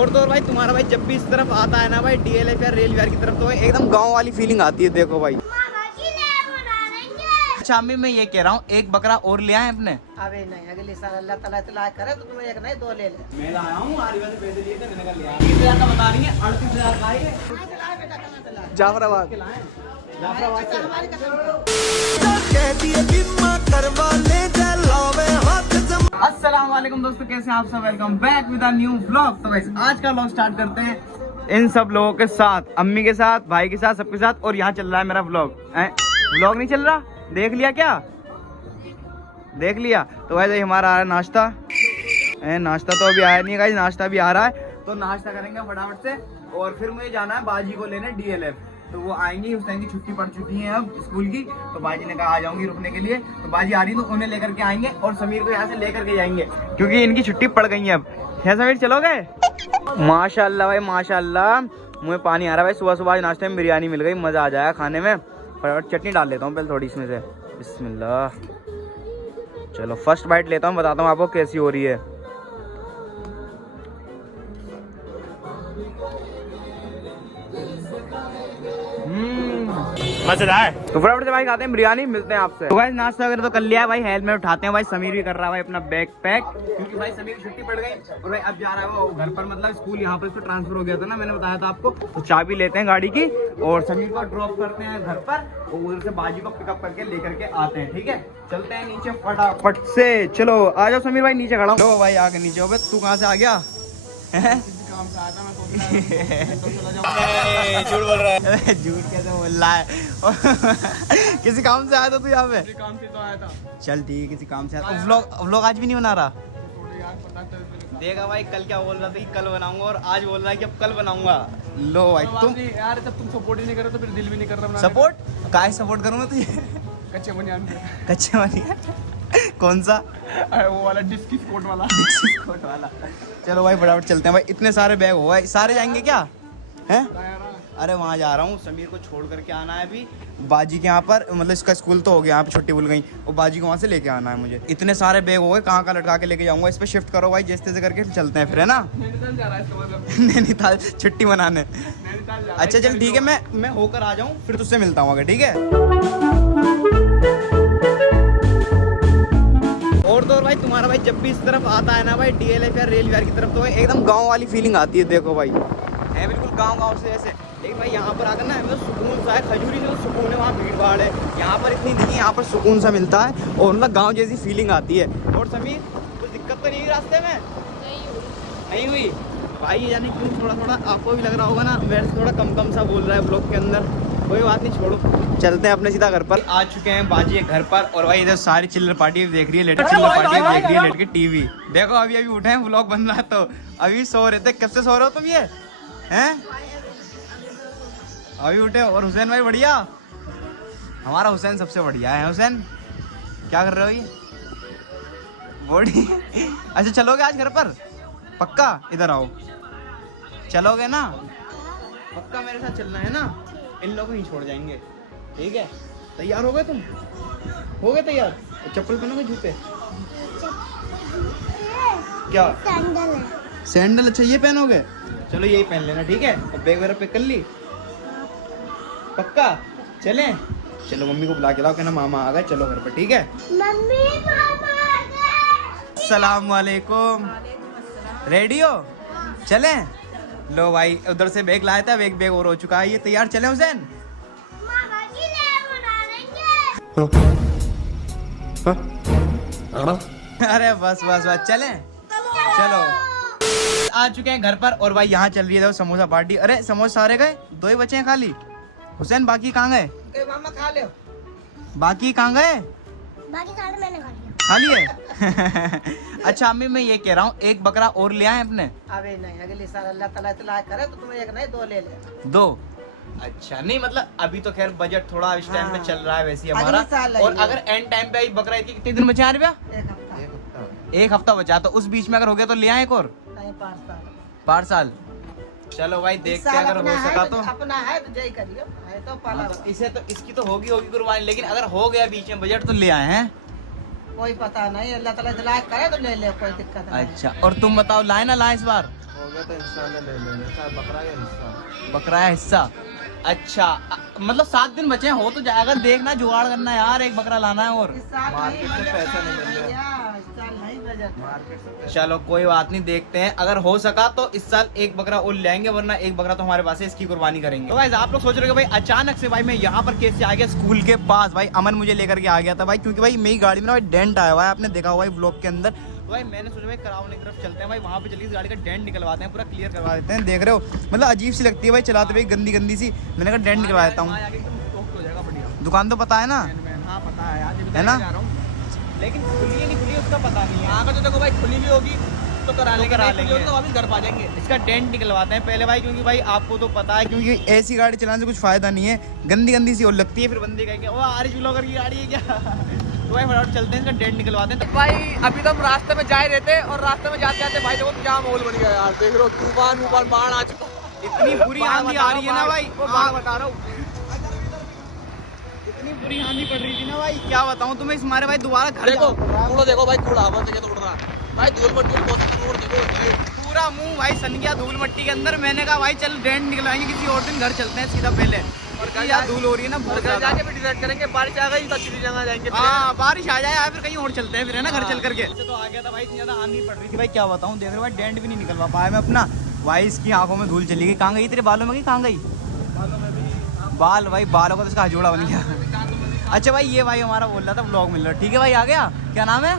और तो और भाई तुम्हारा भाई जब भी इस तरफ आता है ना भाई DLF या रेल विहार की तरफ, तो एकदम गांव वाली फीलिंग आती है। देखो भाई अच्छा अम्मी मैं ये कह रहा हूँ एक बकरा और ले आए अपने। अबे नहीं, अगले साल अल्लाह ताला इतला करे तो तुम्हें एक नहीं दो ले ले। मैं लाया हूँ आरिया से पैसे लिए थे, मैंने कहा लिया 30,000 का बता रही है, 38,000 का है जाफराबाद। अस्सलाम वालेकुम दोस्तों, कैसे हैं आप सब। Welcome back with a new vlog. तो गाइस आज का व्लॉग स्टार्ट करते हैं इन सब लोगों के साथ, अम्मी के साथ, भाई के साथ, सबके साथ। और यहाँ चल रहा है मेरा व्लॉग। व्लॉग नहीं चल रहा, देख लिया क्या? देख लिया। तो वैसे हमारा आ रहा है नाश्ता। नाश्ता तो अभी आया नहीं गाइस, नाश्ता भी आ रहा है। तो नाश्ता करेंगे फटाफट से और फिर मुझे जाना है बाजी को लेने DLF। तो वो आएंगी, उस टाइम की छुट्टी पड़ चुकी है अब स्कूल की। तो बाजी ने कहा आ जाऊंगी रुकने के लिए। तो बाजी आ रही तो उन्हें लेकर के आएंगे और समीर को यहाँ से लेकर के जाएंगे क्योंकि इनकी छुट्टी पड़ गई है अब। है समीर, चलोगे? माशाल्लाह भाई माशाल्लाह, मुझे पानी आ रहा है भाई। सुबह सुबह नाश्ते में बिरयानी मिल गई, मजा आ जाएगा खाने में। फटाफट चटनी डाल लेता हूँ पहले थोड़ी इसमें से। बिस्मिल्लाह। चलो फर्स्ट बाइट लेता हूँ, बताता हूँ आपको कैसी हो रही है। मजेदार। तो फटाफट से भाई खाते हैं बिरयानी, मिलते हैं आपसे। तो भाई नाश्ता वगैरह तो कर लिया है भाई, हेलमेट उठाते हैं भाई। समीर भी कर रहा है भाई अपना बैग पैक, क्योंकि भाई समीर की छुट्टी पड़ गई और भाई अब जा रहा है वो घर पर, मतलब स्कूल यहाँ पर इसको ट्रांसफर हो गया था ना, मैंने बताया था आपको। तो चाबी लेते हैं गाड़ी की और समीर को ड्रॉप करते हैं घर पर और उधर से बाजी को पिकअप करके लेकर के आते हैं। ठीक है, चलते हैं नीचे फटाफट से। चलो आ जाओ समीर भाई, नीचे खड़ा हूँ भाई। आगे नीचे हो बे, तू कहाँ से आ गया? झूठ बोल रहा है। झूठ कैसे बोल रहा है? किसी काम से आया था तू यहाँ पे? काम से तो आया था। चल ठीक है, किसी काम से आया। व्लॉग आज भी नहीं बना रहा? देखा भाई, कल क्या बोल रहा था कि कल बनाऊंगा और आज बोल रहा है कि अब कल बनाऊंगा। लो भाई तुम यार, जब तुम सपोर्ट ही नहीं कर रहे तो फिर दिल भी नहीं कर रहा। सपोर्ट काय सपोर्ट करूंगा तुझे? कच्चे बनियान पे। कच्चे बनियान? कौन सा? वो वाला डिस्की स्पोर्ट वाला। कोट वाला। चलो भाई फटाफट चलते हैं भाई, इतने सारे बैग हो भाई। सारे जाएंगे क्या? हैं? अरे वहाँ जा रहा हूँ, समीर को छोड़ करके आना है अभी बाजी के यहाँ पर। मतलब इसका स्कूल तो हो गया, यहाँ पे छुट्टी भूल गई और बाजी को वहाँ से लेके आना है मुझे। इतने सारे बैग हो गए, कहाँ कहाँ लटका के लेके जाऊँगा। इस पे शिफ्ट करो भाई, जैसे तैसे करके चलते हैं फिर, है ना? नैनीताल जा रहा है इसका मतलब। नैनीताल छुट्टी मनाने। नैनीताल जा रहा है। अच्छा चल ठीक है, मैं होकर आ जाऊँ फिर तुझसे मिलता हूँ आगे, ठीक है? और तो और भाई तुम्हारा भाई जब भी इस तरफ आता है ना भाई DLF या रेल विहार की तरफ, तो एकदम गांव वाली फीलिंग आती है। देखो भाई है बिल्कुल गांव से ऐसे। लेकिन भाई यहाँ पर आकर ना मतलब सुकून सा है। खजूरी जो सुकून है, वहाँ भीड़ भाड़ है, यहाँ पर इतनी नहीं। यहाँ पर सुकून सा मिलता है और मतलब गाँव जैसी फीलिंग आती है। और समीर कुछ दिक्कत तो नहीं हुई रास्ते में? नहीं हुई भाई, यानी क्यों थोड़ा आपको भी लग रहा होगा ना वैसे थोड़ा कम सा बोल रहा है ब्लॉग के अंदर। कोई बात नहीं, छोड़ो। चलते हैं अपने सीधा घर पर। आ चुके हैं बाजी के घर पर और भाई इधर सारी चिल्लर पार्टी देख रही है, लेट चिल्लर पार्टी देख रही है लेट के टीवी। देखो अभी उठे हैं, व्लॉग बन रहा है तो अभी सो रहे थे। कब से सो रहे हो तुम ये हैं? अभी उठे। और हुसैन भाई बढ़िया? हमारा हुसैन सबसे बढ़िया है। हुसैन क्या कर रहे हो ये? बॉडी अच्छा चलोगे आज घर पर? पक्का? इधर आओ, चलोगे ना? पक्का मेरे साथ चलना है ना? इन लोगों को ही छोड़ जाएंगे, ठीक है? तैयार हो गए तुम? हो गए तैयार? चप्पल पहनोगे, जूते? क्या सैंडल? अच्छा ये पहनोगे, चलो यही पहन लेना, ठीक है? और बैग वगैरह पैक कर ली? पक्का चलें? चलो मम्मी को बुला के लाओ, कहना मामा आ गए, चलो घर पर, ठीक है? मम्मी मामा आ गए। अस्सलाम वालेकुम। रेडी हो? चलें? लो भाई उधर से बैग लाया था, बैग और हो चुका है ये तैयार। चले हुसैन? मामा की ले बना लेंगे। अरे बस चलें? चलो आ चुके हैं घर पर और भाई यहाँ चल रही है समोसा पार्टी। अरे समोसे सारे गए, 2 ही बचे हैं खाली। हुसैन बाकी कहाँ गए? मामा खा ले। बाकी कहाँ गए? बाकी खाना मैंने खा लिया। खा लिए? अच्छा अम्मी मैं ये कह रहा हूँ एक बकरा और ले आए अपने। अबे नहीं, अगले साल अल्लाह ताला इतला करे तो तुम्हें एक नहीं दो ले ले। 2? अच्छा नहीं, मतलब अभी तो खैर बजट थोड़ा इस टाइम पे चल रहा है वैसे ही अगले हमारा। साल और लेंगे। अगर एंड टाइम पे आई बकरा ईद के कितने दिन बचे हैं रुपया? एक 1 हफ्ता। हफ्ता बचा, तो उस बीच में अगर हो गया तो ले आए एक और नहीं, 5 साल। 5 साल। चलो भाई देखते हैं, अगर हो सका तो। अपना है तो जय करियो, है तो पाला। इसे तो इसकी तो होगी कुर्बानी, लेकिन अगर हो गया बीच में बजट तो ले आए हैं। कोई पता नहीं, अल्लाह ताला इतला करे तो ले ले, कोई दिक्कत नहीं। अच्छा और तुम बताओ लाए ना लाए इस बार? हो गया तो इंशाल्लाह ले लेंगे। क्या बकरा का हिस्सा? बकरा है हिस्सा। अच्छा मतलब 7 दिन बचे हैं, हो तो जाएगा। देखना जुगाड़ करना यार, एक बकरा लाना है और इस साल मार्केट नहीं से बजट पैसा है नहीं मिल रहा। भैया, इस साल नहीं बजट है। मार्केट से चलो कोई बात नहीं, देखते हैं अगर हो सका तो इस साल एक बकरा और ले आएंगे, वरना एक बकरा तो हमारे पास है, इसकी कुर्बानी करेंगे। तो गाइस आप लोग सोच रहे हो भाई अचानक से भाई मैं यहाँ पर कैसे आ गया स्कूल के पास। भाई अमन मुझे लेकर के आ गया था भाई, क्योंकि भाई मेरी गाड़ी में ना भाई डेंट आया हुआ है, आपने देखा हुआ है व्लॉग के अंदर। तो भाई मैंने सोचा भाई करावने की तरफ चलते हैं भाई, वहाँ पे चलिए इस गाड़ी का डेंट निकलवाते हैं, पूरा क्लियर करवा देते हैं। देख रहे हो मतलब अजीब सी लगती है भाई चलाते हुए, गंदी गंदी सी। मैंने कहा डेंट निकलवा देता हूँ। दुकान तो पता है ना? हाँ पता है यार, है ना? लेकिन खुली है नहीं खुली उसका पता नहीं है। आगे तो देखो भाई, खुली भी होगी तो करा लेंगे, करा नहीं खुली लेंगे। होगी तो वापस घर पा जाएंगे। इसका डेंट निकलवाते हैं पहले भाई, क्योंकि भाई आपको तो पता है, क्योंकि ऐसी गाड़ी चलाने से कुछ फायदा नहीं है, गंदी गंदी सी और लगती है। फिर बंदे कहेंगे वो आरिश ब्लॉगर की गाड़ी है क्या? तो भाई फटाफट चलते हैं, इसका डेंट निकलवाते हैं। भाई अभी तो हम रास्ते में जा ही रहे थे, और रास्ते में जाते जाते भाई देखो क्या माहौल बन गया यार। देख रहे हो तूफान बाढ़ आ चुका। इतनी बुरी आंधी आ रही है ना भाई, वो बाढ़ बता रहा हूँ। इतनी बुरी आंधी पड़ रही थी ना भाई, क्या बताऊं तुम्हें। इस मारे भाई दोबारा घर देखो जाओ। कूड़ा, देखो भाई कूड़ा हवा से उड़ रहा भाई, धूल मट्टी रोड देखो। पूरा मुंह भाई सन गया धूल मट्टी के अंदर। मैंने कहा भाई चल डेंट निकलवाएंगे किसी और दिन, घर चलते हैं सीधा पहले। और यार धूल हो रही है ना बहुत घर ज्यादा। जाके भी डिसाइड करेंगे, बारिश आ गई तो अच्छी जगह जाएंगे। हाँ बारिश आ जाए या फिर कहीं और चलते हैं फिर, है ना, घर चल करके। तो आ गया था भाई, इतनी ज्यादा आंधी पड़ रही थी भाई, क्या बताऊं। देख रहे हो भाई डेंट भी नहीं निकलवा पाया मैं अपना। भाई इसकी आंखों में धूल चली गई। कहाँ गई तेरे बालों में गई? कहाँ गई बाल? भाई बालों का तो इसका हजोड़ा बन गया। अच्छा भाई ये भाई हमारा बोल रहा था व्लॉग मिल रहा है, ठीक है भाई आ गया। क्या नाम है?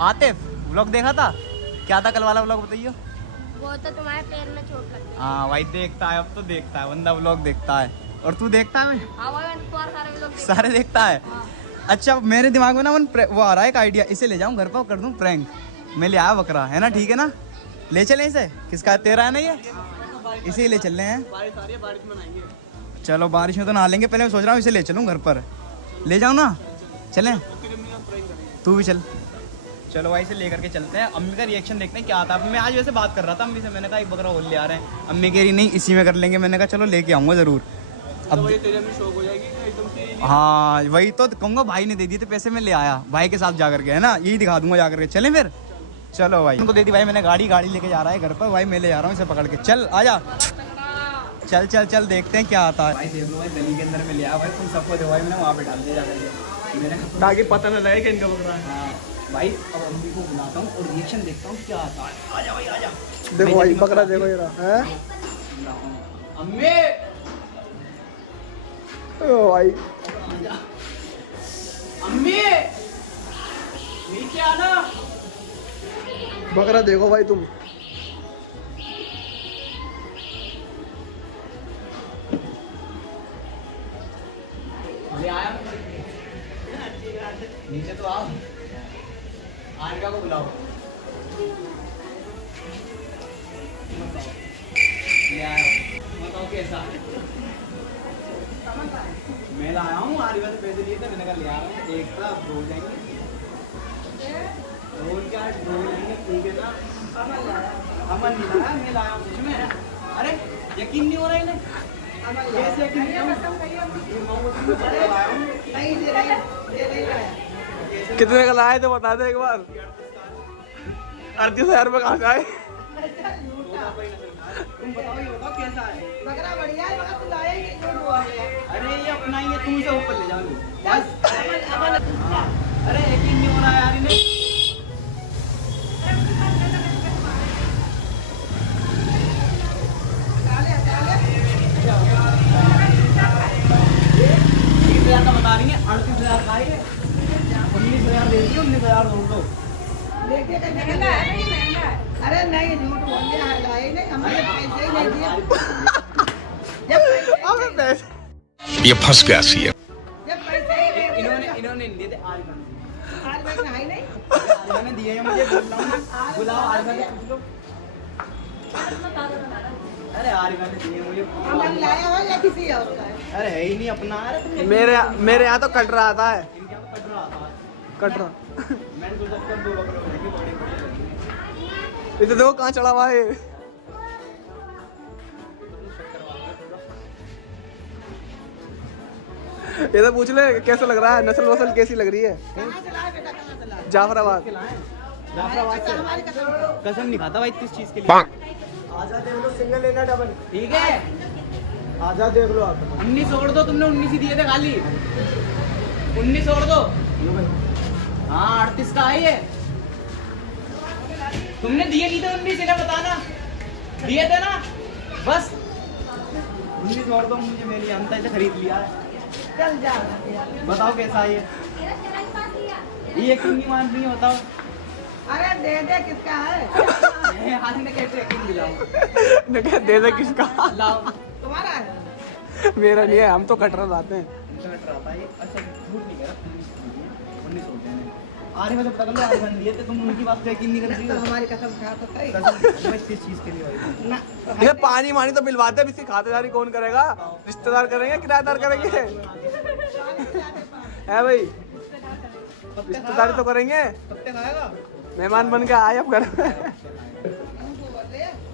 आतिफ। व्लॉग देखा था? क्या था कल वाला व्लॉग बताइए। वो तो तुम्हारे पैर में चोट लगी। हाँ भाई देखता है, अब तो देखता है बंदा, व्लॉग देखता है। और तू देखता है? सारे देखता है। अच्छा मेरे दिमाग में ना वो आ रहा है एक आइडिया, इसे ले जाऊं घर पर कर दूं प्रैंक। मैं ले आया बकरा, है ना, ठीक है ना, ले चले इसे। किसका? तेरा है ना ये, इसे ही ले चल रहे हैं। बारिश आ रही है, बारिश में नहाएंगे। चलो बारिश में तो नहा लेंगे, पहले मैं सोच रहा हूँ इसे ले चलूँ घर पर। ले जाऊँ ना? चलें? तू भी चल। चलो भाई इसे लेकर के चलते हैं। अम्मी का रिएक्शन देखते हैं क्या आता है। मैं आज वैसे बात कर रहा था अम्मी से, मैंने कहा एक बकरा और ले आ रहे हैं। अम्मी कह रही नहीं इसी में कर लेंगे। मैंने कहा चलो लेके आऊँगा ज़रूर। अब तेरे में शौक हो जाएगी एकदम से। हाँ वही तो कहूँगा, भाई ने दे दिए थे पैसे, मैं ले आया भाई के साथ जा करके, है ना, यही दिखा दूंगा जा करके। चलें फिर? चलो भाई उनको दे दी भाई मैंने गाड़ी लेके जा रहा है घर पर भाई। मैं ले जा रहा हूँ इसे पकड़ के। चल आजा, चल चल चल देखते हैं क्या आता है। भाई देख लो भाई गली के अंदर में ले आया भाई, तुम सबको दे भाई, मैंने वहाँ पे डाल दिया जाकर मैंने, ताकि पता न लगे कि इनका बकरा है। हाँ भाई अब अम्मी को बुलाता हूँ और रिएक्शन देखता हूँ क्या आता है। आजा भाई आजा। देखो भाई बकरा देखो ये रहा है। अम्मी ओ भाई अम्मी नीचे आना। बकरा देखो भाई तुम। ले आया नीचे तो आओ, आनिका को बुलाओ। ले आया, बताओ कैसा। मैं लाया हूँ आरिका से पैसे लिए थे, मैंने कहा ले आ रहा हूँ। एक था अब 2 हो जाएंगे। रोज क्या 2 लेंगे, ठीक है ना। अमन नहीं लाया, मैं लाया हूँ सच में। अरे यकीन नहीं हो रहा इन्हें, कैसे यकीन नहीं हो रहा? नहीं दे रही, दे नहीं रहा है। कितने का लाए तो बता दे एक बार। 38,000 रुपये कहाँ से आए? तुम बताओ ये बताओ कैसा है। बकरा बढ़िया है, मगर तू लाया ही नहीं, झूठ बोल रहा है। अरे ये अपना ही है, तुम इसे ऊपर ले जाओ बस। अमन अरे यकीन नहीं हो रहा यार इन्हें। का बता रही है 38,000 का है, 19,000 दे दी, 19,000 दो। लेके का महंगा है, नहीं महंगा है। अरे नहीं झूठ बोल दिया है, लाए नहीं, हमने पैसे ही नहीं दिए। अबे पैसे ये फंस गया सी है। जब पैसे ही नहीं दिए, इन्होंने लिए थे आरिका ने। आज मैं नहाई नहीं। आरिका ने दिए हैं मुझे, बोल रहा हूँ बुलाओ आरिका से पूछ लो। अरे आरिका ने दिए मुझे। अमन लाया हो या किसी और का है? अरे है ही नहीं अपना। अरे मेरे यहाँ तो कट रहा आता है। इनके यहाँ कट रहा था। कट रहा। मैंने सोचा कर 2 बकरे हो जाएंगे, बड़े बड़े। इधर देखो कहाँ चढ़ा हुआ है। ये तो पूछ ले कैसा लग रहा है, नस्ल वसल कैसी लग रही है। कहाँ से लाए बेटा, कहाँ से लाए? जाफराबाद। जाफराबाद से। हमारी कसम। कसम नहीं खाता भाई किस चीज के लिए। आजा देख लो, सिंगल लेना डबल। ठीक है, आजा देख लो आप। 19 और दो, तुमने 19 ही दिए थे खाली। 19 और दो। हाँ 38 का है ये। तुमने दिए नहीं थे 19, इन्हें बताना। दिए थे ना, बस 19 और दो, मुझे मेरी अंतर से खरीद लिया है। चल जा बताओ कैसा है ये क्यों नहीं मान रही है, बताओ। अरे दे दे, किसका है? हाथ में कैसे यकीन दिलाऊं? दे दे किसका? लाओ। तुम्हारा है? मेरा नहीं है, हम तो कटरा लाते हैं। इंटरनेट रहा था ये। अच्छा झूठ नहीं कह रहा, 19 होते हैं। आरे मतलब पता कर लो, 8 बन दिए थे, तुम उनकी बात पे यकीन नहीं कर रही तो हो। हमारी कसम खा तो सही। कसम, इस चीज के लिए आई थी। ना ये पानी वानी तो मिलवाते हैं, इसकी खातेदारी कौन करेगा? रिश्तेदार करेंगे, किराएदार करेंगे? है भाई, रिश्तेदारी तो करेंगे। पत्ते खाएगा? मेहमान बन के आए अब घर में।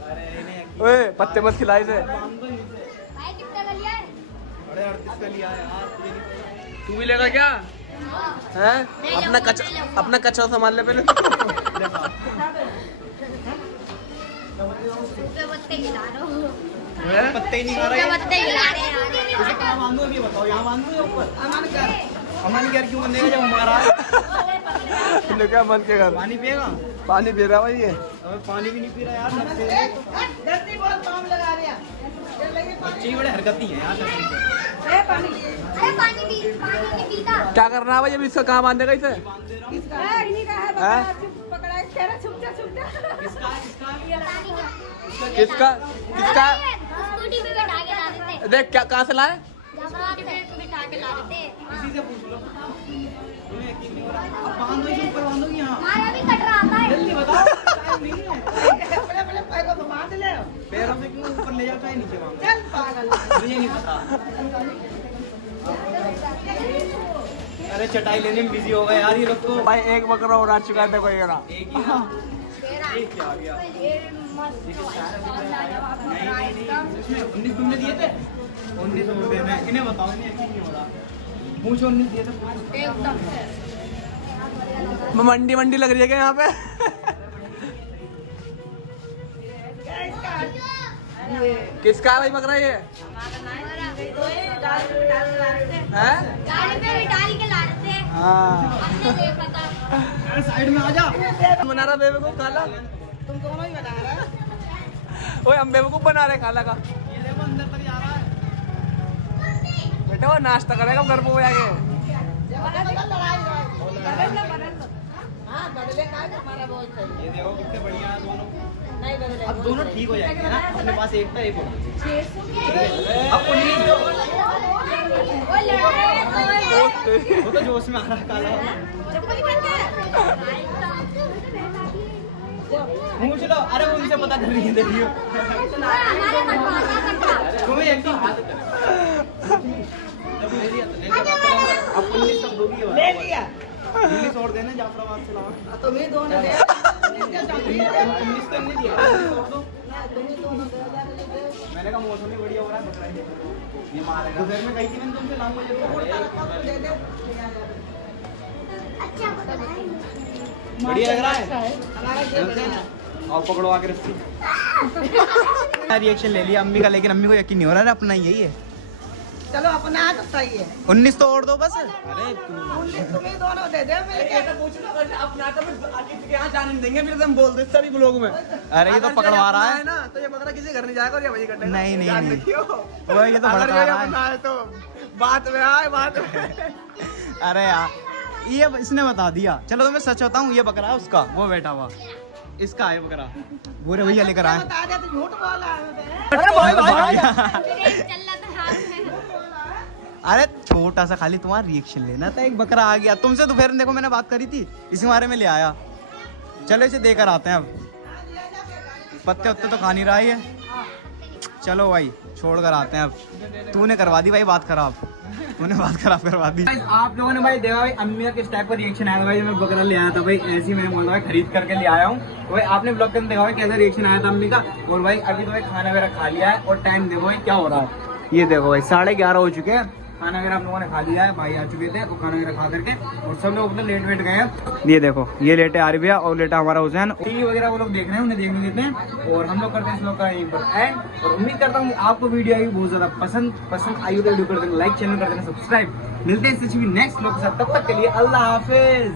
अरे इन्हें ओए पत्ते मत खिलाए से। बांध दो इनसे। भाई कितना का लिया है? अरे 38 का लिया है यार, तुझे नहीं पता। तू भी लेगा क्या? हैं? अपना कचरा संभाल ले पहले। सूखे पत्ते खिला रहे हो। पत्ते ही नहीं खा रहे सूखे हैं। पत्ते खिला रहे हैं। इसे कहाँ बांधू अभी बताओ, यहाँ बांधू या ऊपर? अमन कर। अमन यार क्यों बंधेगा जब हमारा है? क्या मन के घर पानी पिएगा? पानी पी रहा भाई ये। अबे पानी भी नहीं पी रहा यार, अमन सबसे। से धरती बहुत पाम लगा रहा। ये लगे पानी। बच्चे ही बड़े हरकती हैं यार सबसे। ए पानी। अरे पानी नहीं पीता। क्या करना है भाई अभी, इसका कहाँ बांधेगा इसे? किसका है? इन्हीं का है। हैं? पकड़ा पकड़ा के तेरा छुपता छुपता। किसका किसका? किसका किसका? स्कूटी पे बैठा के ला देते। देख क्या कहाँ से लाए? स्कूटी पे बैठा के ला देते। किसी से पूछ लो, तुम्हें यकीन नहीं हो रहा। अब बांधो इसे, ऊपर बांधो कि यहाँ? हमारा भी कटरा आता है। जल्दी बताओ, टाइम नहीं है। अपने अपने पैरों को बांध ले। पैरों में क्यों ऊपर ले जाता है, नीचे बांधो? चल पागल। मुझे नहीं पता। अरे चटाई लेने में बिजी हो गए यार ये लोग तो। भाई एक बकरा उड़ा चुका है, देखो ये रहा। एक ही ना, एक क्या आ गया? इसमें 19 तुमने दिए थे? 19 और देना है। इन्हें बताओ, इन्हें यकीन नहीं हो रहा। पूछो 19 दिए थे, पूछो। मंडी मंडी लग रही है क्या यहाँ पे? किसका है भाई बकरा ये? हैं? गाड़ी पे भी डाल के ला देते। हाँ। हमने देखा था। अरे साइड में आ जा। बना रहा बेवकूफ खाला। तुम दोनों ही बता रहे हो। ओए हम बेवकूफ बना रहे खाला का। ये देखो अंदर तक जा रहा है। बेटा वो नाश्ता करेगा घर पे जाके। हाँ बदले का हमारा बहुत सही। ये देखो कितने बढ़िया है दोनों। नहीं बदले। अब दोनों ठीक हो जाएंगे ना, अपने पास एक था, एक होगा। अब 19 वो लड़के वो तो जोश में आ रहा है काला। पूछ लो, अरे उनसे पता कर रही है, देखियो। हमारे मनवाना कटरा। तुम्हें यकीन जब ले लिया तो ले लिया। अब 19 तक दोगी ये ले बताओ। लिया। 19 और देना, जाफराबाद से लाओ। तुम ही दोनों दे। 19 तो नहीं दिया, 19 और दो। तुम ही दोनों दे। मैंने कहा मौसम भी बढ़िया हो रहा है, बकरा ही ये मारेगा। दोपहर में कही थी मैंने तुमसे, लाऊंगा जरूर। दे दे। अच्छा बढ़िया लग रहा है। हमारा ये बनेगा। और पकड़ो आके रस्सी। रिएक्शन ले लिया अम्मी का, लेकिन अम्मी को यकीन नहीं हो रहा है, अपना ही यही है। चलो अपना हाथ सही है। 19 तो और दो बस। अरे तुम ही दोनों दे दे मिलके। यहाँ जाने नहीं देंगे, फिर हम बोल दे सभी ब्लॉग में। अरे ये तो पकड़वा रहा है ना, तो ये बकरा किसी घर नहीं जाएगा और ये वही कटेगा। नहीं, नहीं, ध्यान नहीं। रखियो। वो ये तो अगर भड़का ये रहा है। अपना है तो बात में आए, बात में। अरे यार ये इसने बता दिया। चलो तो मैं सच बताऊं, ये बकरा है उसका, वो बैठा हुआ इसका है बकरा। बोरे भैया लेकर आए। बता दे तो झूठ बोल रहा है। अरे भाई चल रहा था हाथ में। अरे छोटा सा खाली तुम्हारा रिएक्शन लेना था, एक बकरा आ गया तुमसे। दोपहर में देखो मैंने बात करी थी, इसी बारे में ले आया। चलो इसे देकर आते हैं अब। पत्ते उत्ते तो खा नहीं रहा है ये। चलो भाई छोड़ कर आते हैं अब। तूने करवा दी भाई बात खराब, तूने बात खराब करवा दी। आप लोगों ने भाई देखा भाई अम्मी का किस टाइप का रिएक्शन आया था भाई। मैं बकरा ले आया था भाई, ऐसे ही मैंने बोला भाई खरीद करके ले आया हूँ। तो भाई आपने ब्लॉग के अंदर देखा भाई कैसा रिएक्शन आया था अम्मी का। और भाई अभी तो भाई खाना वगैरह खा लिया है और टाइम देखो भाई क्या हो रहा है। ये देखो भाई 11:30 हो चुके हैं खाना वगैरह आप लोगों ने खा लिया है, भाई आ चुके थे और खाना वगैरह खा करके और सब लोग अपने लेट वेट गए। ये देखो ये लेटे आरबिया और लेटा हमारा हुसैन, टीवी वगैरह वो लोग देख रहे हैं, उन्हें देखने देते हैं और हम लोग करते हैं इस लोग का यहीं पर एंड। और उम्मीद करता हूँ आपको वीडियो आई बहुत ज्यादा पसंद आई तो वीडियो कर देना लाइक, चैनल कर देना सब्सक्राइब। मिलते हैं इस नेक्स्ट लोग के साथ, तब तक के लिए अल्लाह हाफिज।